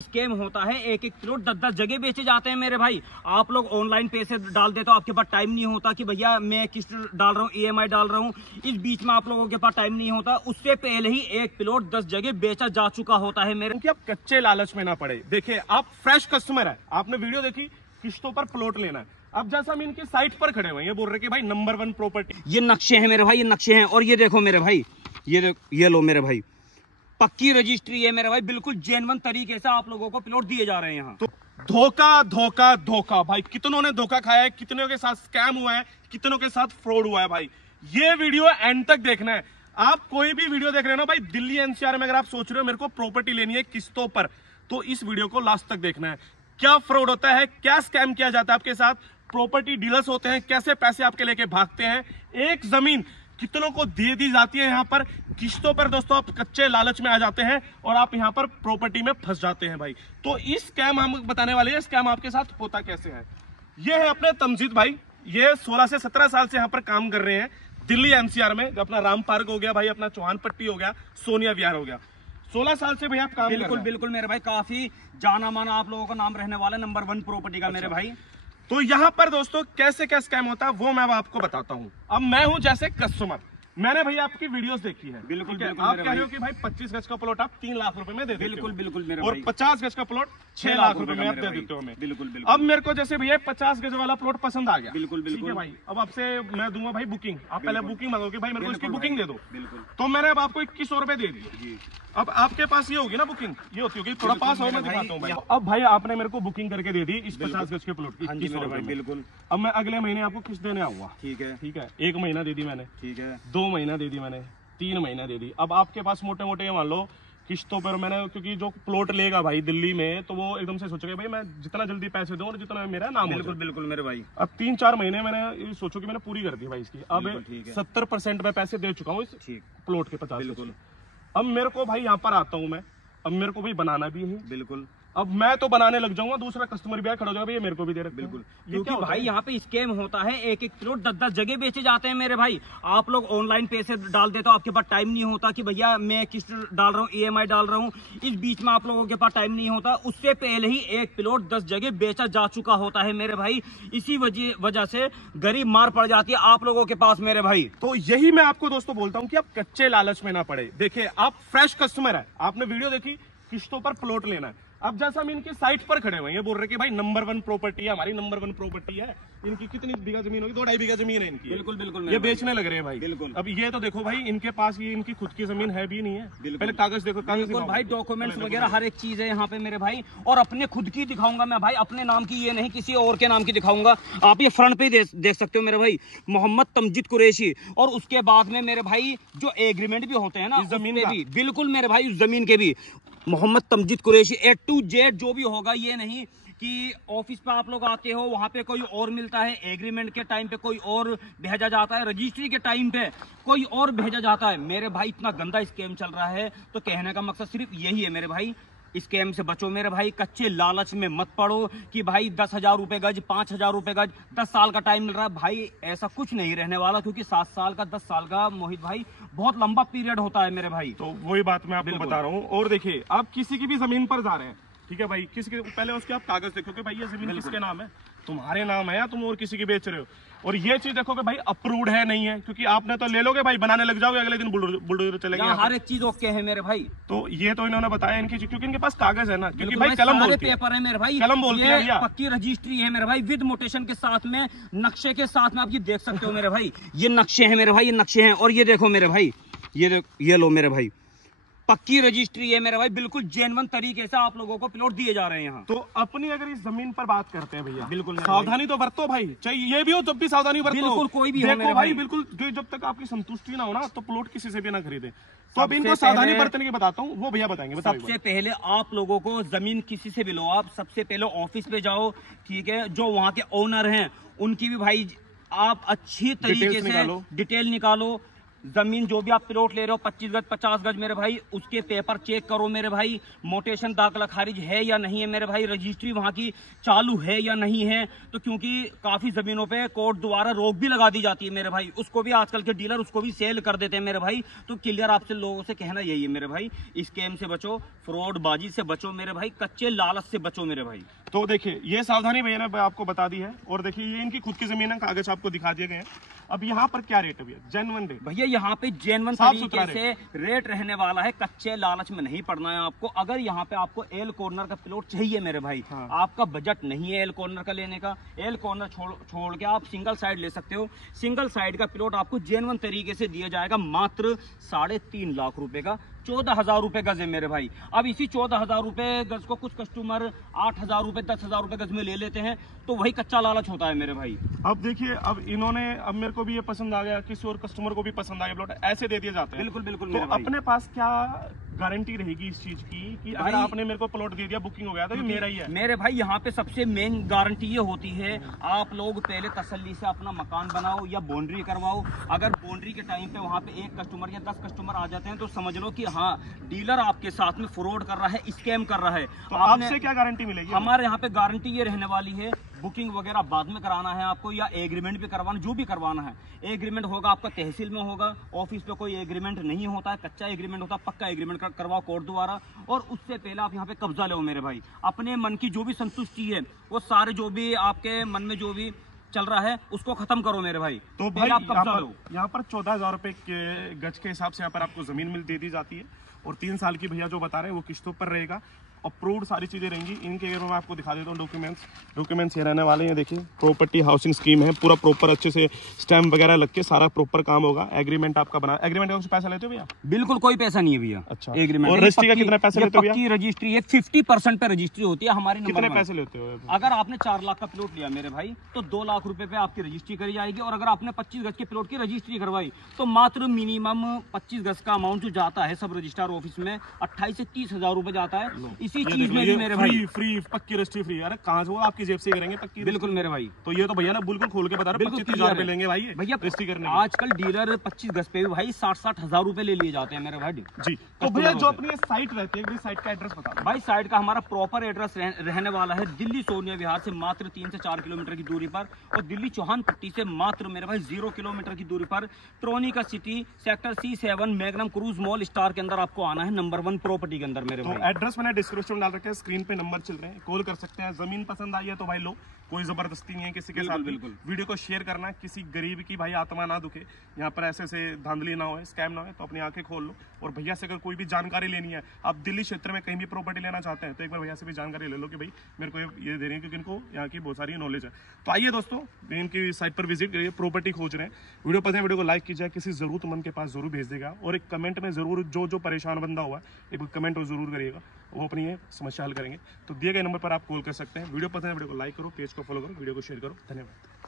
Scam होता है। एक एक प्लॉट 10-10 जगह बेचे जाते हैं मेरे भाई। आप लोग ऑनलाइन पैसे डाल देते हो, आपके पास टाइम नहीं होता कि भैया मैं किस्त डाल रहा हूँ, EMI डाल रहा हूँ, इस बीच में आप लोगों के पास टाइम नहीं होता। उससे पहले ही एक प्लॉट 10 जगह बेचा जा चुका होता है मेरे। क्योंकि आप कच्चे लालच में ना पड़े। देखिए आप फ्रेश कस्टमर है, आपने वीडियो देखी, किस्तों पर प्लॉट लेना है। अब जैसा हम इनकी साइट पर खड़े हुए हैं, ये बोल रहे कि भाई नंबर 1 प्रॉपर्टी। ये नक्शे हैं मेरे भाई, ये नक्शे हैं। और ये देखो मेरे भाई, ये लो मेरे भाई, पक्की रजिस्ट्री है मेरे भाई, बिल्कुल जेन्युइन तरीके से आप लोगों को प्लॉट दिए जा रहे हैं यहाँ। तो धोखा धोखा धोखा भाई, कितनों ने धोखा खाया है, कितनों के साथ स्कैम हुआ है, कितनों के साथ फ्रॉड हुआ है भाई। ये वीडियो एंड तक देखना है। आप कोई भी वीडियो देख रहे हो ना भाई, दिल्ली NCR में अगर आप सोच रहे हो मेरे को प्रॉपर्टी लेनी है किस्तों पर, तो इस वीडियो को लास्ट तक देखना है। क्या फ्रॉड होता है, क्या स्कैम किया जाता है आपके साथ, प्रॉपर्टी डीलर्स होते हैं, कैसे पैसे आपके लेके भागते हैं, एक जमीन कितनों को दे दी जाती है यहाँ पर किस्तों पर। दोस्तों आप कच्चे लालच में आ जाते हैं और आप यहाँ पर प्रॉपर्टी में फंस जाते हैं भाई। तो इस स्कैम हम बताने वाले हैं, स्कैम आपके साथ होता कैसे है। ये है अपने तमजीद भाई, ये 16 से 17 साल से यहाँ पर काम कर रहे हैं दिल्ली NCR में। अपना राम पार्क हो गया भाई, अपना चौहान पट्टी हो गया, सोनिया विहार हो गया, 16 साल से भैया आप काम बिल्कुल बिल्कुल मेरे भाई, काफी जाना माना आप लोगों का नाम रहने वाला नंबर 1 प्रॉपर्टी का मेरे भाई। तो यहाँ पर दोस्तों कैसे क्या स्कैम होता है वो मैं आपको बताता हूँ। अब मैं हूँ जैसे कस्टमर, मैंने भैया आपकी वीडियोस देखी है। बिल्कुल बिल्कुल आप कह रहे हो कि भाई 25 गज का प्लॉट आप 3 लाख रुपए में दे देते हो। बिल्कुल बिल्कुल मेरे और भाई। 50 गज का प्लॉट 6 लाख रुपए में आप दे देते हो हमें। बिल्कुल बिल्कुल। अब मेरे को जैसे भैया 50 गज वाला प्लॉट पसंद आ गया, बिल्कुल बिल्कुल ठीक है भाई। अब आपसे मैं दूंगा भाई बुकिंग, आप पहले बुकिंग मांगोगे भाई मेरे को इसकी बुकिंग दे दो। बिल्कुल। तो मैंने अब आपको 2100 रुपए दे दिए। अब आपके पास ये होगी ना बुकिंग, ये होती होगी, थोड़ा पास हो मैं दिखाता हूँ भाई। अब भाई आपने मेरे को बुकिंग करके दे दी इस 50 गज के प्लॉट की। बिल्कुल। अब मैं अगले महीने आपको किस्त देने आऊंगा, ठीक है ठीक है। 1 महीना दे दी मैंने, ठीक है, 2 महीना दे दी मैंने, 3 महीना दे दी। अब आपके पास मोटे मोटे ये मान लो किस्तों पर मैंने, क्योंकि जो प्लॉट लेगा भाई दिल्ली में तो वो एकदम से सोचेगा भाई मैं जितना जल्दी पैसे दूं और जितना मेरा नाम। बिल्कुल बिल्कुल मेरे भाई। अब 3-4 महीने मैंने सोचो कि मैंने पूरी कर दी भाई इसकी। अब 70% में पैसे दे चुका हूँ इस प्लॉट के 50। अब मेरे को भाई यहाँ पर आता हूँ मैं, अब मेरे को भाई बनाना भी है। बिल्कुल। अब मैं तो बनाने लग जाऊंगा, दूसरा कस्टमर भी खड़ा हो जाएगा भैया मेरे को भी दे रहे। बिल्कुल, क्योंकि भाई यहाँ पे स्कैम होता है। एक एक प्लॉट 10-10 जगह बेचे जाते हैं मेरे भाई। आप लोग ऑनलाइन पैसे डाल देते हो, आपके पास टाइम नहीं होता कि भैया मैं किस्त डाल रहा हूँ, EMI डाल रहा हूँ, इस बीच में आप लोगों के पास टाइम नहीं होता। उससे पहले ही एक प्लॉट 10 जगह बेचा जा चुका होता है मेरे भाई। इसी वजह से गरीब मार पड़ जाती है आप लोगों के पास मेरे भाई। तो यही मैं आपको दोस्तों बोलता हूँ कि आप कच्चे लालच में ना पड़े। देखिए आप फ्रेश कस्टमर है, आपने वीडियो देखी, किस्तों पर प्लॉट लेना है। अब जैसा हम इनकी साइट पर खड़े हुए हैं, ये बोल रहे कि भाई नंबर 1 प्रॉपर्टी है हमारी, नंबर 1 प्रॉपर्टी है। इनकी कितनी बीघा जमीन होगी? 2-2.5 बीघा जमीन है इनकी। बिल्कुल बिल्कुल। ये बेचने लग रहे हैं भाई। बिल्कुल। अब ये तो देखो भाई, इनके पास ये इनकी खुद की जमीन है भी नहीं है। पहले कागज देखो, कागज भाई डॉक्यूमेंट्स वगैरह हर एक चीज है यहाँ पे मेरे भाई। और अपने खुद की दिखाऊंगा मैं भाई, अपने नाम की ये नहीं किसी और के नाम की दिखाऊंगा। आप ये फ्रंट पे देख सकते हो मेरे भाई, मोहम्मद तमजीद कुरैशी। और उसके बाद में मेरे भाई जो एग्रीमेंट भी होते हैं ना जमीन भी, बिल्कुल मेरे भाई जमीन के भी Mohammad Tamjeed Qureshi A to Z जो भी होगा। ये नहीं कि ऑफिस पे आप लोग आते हो वहां पे कोई और मिलता है, एग्रीमेंट के टाइम पे कोई और भेजा जाता है, रजिस्ट्री के टाइम पे कोई और भेजा जाता है मेरे भाई। इतना गंदा स्कैम चल रहा है। तो कहने का मकसद सिर्फ यही है मेरे भाई, स्कैम से बचो मेरे भाई, कच्चे लालच में मत पड़ो कि भाई 10,000 रुपए गज, 5,000 रुपए गज, 10 साल का टाइम मिल रहा है भाई। ऐसा कुछ नहीं रहने वाला, क्योंकि 7 साल का 10 साल का मोहित भाई बहुत लंबा पीरियड होता है मेरे भाई। तो वही बात मैं आपको बता रहा हूँ। और देखिए आप किसी की भी जमीन पर जा रहे हैं, ठीक है भाई, किसी के पहले उसके आप कागज देखो कि भाई ये जमीन किसके नाम है, तुम्हारे नाम है या तुम और किसी की बेच रहे हो। और ये चीज देखो कि भाई अप्रूव्ड है नहीं है, क्योंकि आपने तो ले लोगे भाई, बनाने लग जाओगे, अगले दिन बुलडोजर चलेंगे। हर एक चीज ओके है मेरे भाई। तो ये तो इन्होंने बताया इनकी, क्योंकि इनके पास कागज है ना, क्योंकि भाई कलम बोलती है, पेपर है मेरे भाई, कलम बोलती है भैया, पक्की रजिस्ट्री है मेरे भाई, विद मोटेशन के साथ में, नक्शे के साथ में। आप ये देख सकते हो मेरे भाई, ये नक्शे हैं मेरे भाई, ये नक्शे हैं। और ये देखो मेरे भाई, ये लो मेरे भाई, पक्की रजिस्ट्री है मेरे भाई, बिल्कुल जेन्युइन तरीके से आप लोगों को प्लॉट दिए जा रहे हैं यहाँ। तो अपनी अगर इस जमीन पर बात करते हैं भैया, बिल्कुल सावधानी तो बरतो भाई, चाहे ये भी हो तब भी सावधानी बरतो। बिल्कुल, कोई भी देखो भाई, बिल्कुल जब तक आपकी संतुष्टि ना हो ना तो प्लॉट किसी से भी ना खरीदे। तो अब इनको सावधानी बरतने की बताता हूँ, वो भैया बताएंगे। सबसे पहले आप लोगों को जमीन किसी से भी लो, आप सबसे पहले ऑफिस पे जाओ, ठीक है, जो वहाँ के ओनर हैं उनकी भी भाई आप अच्छी तरीके से डिटेल निकालो। जमीन जो भी आप प्लॉट ले रहे हो 25 गज 50 गज मेरे भाई, उसके पेपर चेक करो मेरे भाई, मोटेशन दाखिला खारिज है या नहीं है मेरे भाई, रजिस्ट्री वहां की चालू है या नहीं है। तो क्योंकि काफी जमीनों पे कोर्ट द्वारा रोक भी लगा दी जाती है मेरे भाई, उसको भी आजकल के डीलर उसको भी सेल कर देते हैं मेरे भाई। तो क्लियर आपसे लोगों से कहना यही है मेरे भाई, स्कैम से बचो, फ्रॉड बाजी से बचो मेरे भाई, कच्चे लालच से बचो मेरे भाई। तो देखिए ये सावधानी भैया ने आपको बता दी है। और देखिए ये इनकी खुद की जमीन है, कागज आपको दिखा दिए गए हैं। अब यहाँ पर क्या रेट है भैया? जेन्युइन रेट भैया यहाँ पे जेन्युइन तरीके से रेट रहने वाला है, कच्चे लालच में नहीं पड़ना है आपको। अगर यहाँ पे आपको एल कॉर्नर का प्लॉट चाहिए मेरे भाई, हाँ। आपका बजट नहीं है एल कॉर्नर का लेने का, एल कॉर्नर छोड़ के आप सिंगल साइड ले सकते हो। सिंगल साइड का प्लॉट आपको जेन्युइन तरीके से दिया जाएगा मात्र 3.5 लाख रुपए का, 14,000 रुपए गज है मेरे भाई। अब इसी 14,000 रुपए गज को कुछ कस्टमर 8,000 रुपए 10,000 रुपए गज में ले लेते हैं, तो वही कच्चा लालच होता है मेरे भाई। अब देखिए, अब इन्होंने, अब मेरे को भी ये पसंद आ गया, किसी और कस्टमर को भी पसंद आ गया प्लॉट, ऐसे दे दिए जाते हैं। बिल्कुल बिल्कुल तो मेरे भाई। अपने पास क्या गारंटी रहेगी इस चीज की कि अगर आपने मेरे को प्लॉट दे दिया, बुकिंग हो गया तो ये मेरा ही है? मेरे भाई यहाँ पे सबसे मेन गारंटी ये होती है, आप लोग पहले तसल्ली से अपना मकान बनाओ या बाउंड्री करवाओ। अगर बाउंड्री के टाइम पे वहाँ पे 1 कस्टमर या 10 कस्टमर आ जाते हैं तो समझ लो कि हाँ, डीलर आपके साथ में फ्रॉड कर रहा है, स्कैम कर रहा है। तो आपसे क्या गारंटी मिलेगी? हमारे यहाँ पे गारंटी ये रहने वाली है, बुकिंग वगैरह बाद में कराना है आपको या एग्रीमेंट भी करवाना, जो भी करवाना है। एग्रीमेंट होगा आपका तहसील में होगा, ऑफिस पे कोई एग्रीमेंट नहीं होता है, कच्चा एग्रीमेंट होता है, पक्का एग्रीमेंट करवाओ कोर्ट द्वारा। और उससे पहले आप यहाँ पे कब्जा लो मेरे भाई, अपने मन की जो भी संतुष्टि है, वो सारे जो भी आपके मन में जो भी चल रहा है उसको खत्म करो मेरे भाई। तो भाई यहाँ पर 14,000 रुपए के गज के हिसाब से यहाँ पर आपको जमीन दे दी जाती है। और 3 साल की भैया जो बता रहे हैं वो किस्तों पर रहेगा, अप्रूव्ड सारी चीजें रहेंगी। इनके एरिया में आपको दिखा देता हूँ डॉक्यूमेंट्स ये रहने वाले हैं। देखिए प्रॉपर्टी हाउसिंग स्कीम है, पूरा प्रॉपर अच्छे से स्टैम्प वगैरह लग के सारा प्रॉपर काम होगा। एग्रीमेंट आपका बना, एग्रीमेंट का कुछ पैसा लेते हो भैया? बिल्कुल कोई पैसा नहीं है भैया। अच्छा, एग्रीमेंट और रजिस्ट्री का कितना पैसा लेते हो भैया? पक्की रजिस्ट्री है, 50% पे रजिस्ट्री होती है हमारी। कितने पैसे लेते हो? अगर आपने 4 लाख का प्लॉट लिया मेरे भाई तो 2 लाख रुपए पे आपकी रजिस्ट्री करी जाएगी। और अगर आपने 25 गज के प्लॉट की रजिस्ट्री करवाई तो मात्र मिनिमम 25 गज का अमाउंट जो जाता है सब रजिस्ट्रार ऑफिस में 28 से 30,000 रुपए जाता है। इसी चीज में भी मेरे भाई फ्री पक्की रजिस्ट्री फ्री। अरे कहाँ से वो आपकी जेब से करेंगे पक्की? बिल्कुल मेरे भाई। तो ये तो भैया ना बिल्कुल खोल के बता रहे, 25,000 रुपए लेंगे भाई भैया रजिस्ट्री करने। आजकल डीलर 25 गज पे भी भाई 60-60 हजार रुपए ले लिए जाते हैं मेरे भाई जी। तो भैया जो अपनी साइट रहती है, साइट का एड्रेस बता भाई। साइट का हमारा प्रॉपर एड्रेस रहने वाला है दिल्ली सोनिया विहार से मात्र 3 से 4 किलोमीटर की दूरी पर, और दिल्ली चौहान पट्टी से मात्र मेरे भाई 0 किलोमीटर की दूरी पर Tronica city sector C7 magnum cruise mall star के अंदर आपको आना है, नंबर 1 प्रॉपर्टी के अंदर मेरे भाई। तो एड्रेस मैंने डिस्क्रिप्शन में डाल रखा है, स्क्रीन पे नंबर चल रहे हैं, कॉल कर सकते हैं। जमीन पसंद आई है तो भाई लो, कोई जबरदस्ती नहीं है किसी के साथ। बिल्कुल वीडियो को शेयर करना, किसी गरीब की भाई आत्मा ना दुखे, यहाँ पर ऐसे धांधली ना हो, स्कैम ना हो, तो अपनी आंखें खोल लो। और भैया से अगर कोई भी जानकारी लेनी है, आप दिल्ली क्षेत्र में कहीं भी प्रॉपर्टी लेना चाहते हैं तो एक बार भैया से भी जानकारी ले लो कि भाई मेरे को ये दे रहे हैं, क्योंकि इनको यहाँ की बहुत सारी नॉलेज है। तो आइए दोस्तों, इनकी साइट पर विजिट करिए, प्रॉपर्टी खोज रहे हैं। वीडियो पसंद है वीडियो को लाइक कीजिए, किसी जरूरतमंद के पास जरूर भेज देगा। और एक कमेंट में जरूर जो परेशान बंदा हुआ एक कमेंट जरूर करिएगा, वो अपनी ये समस्या हल करेंगे। तो दिए गए नंबर पर आप कॉल कर सकते हैं। वीडियो पसंद है वीडियो को लाइक करो, पेज को फॉलो करो, वीडियो को शेयर करो। धन्यवाद।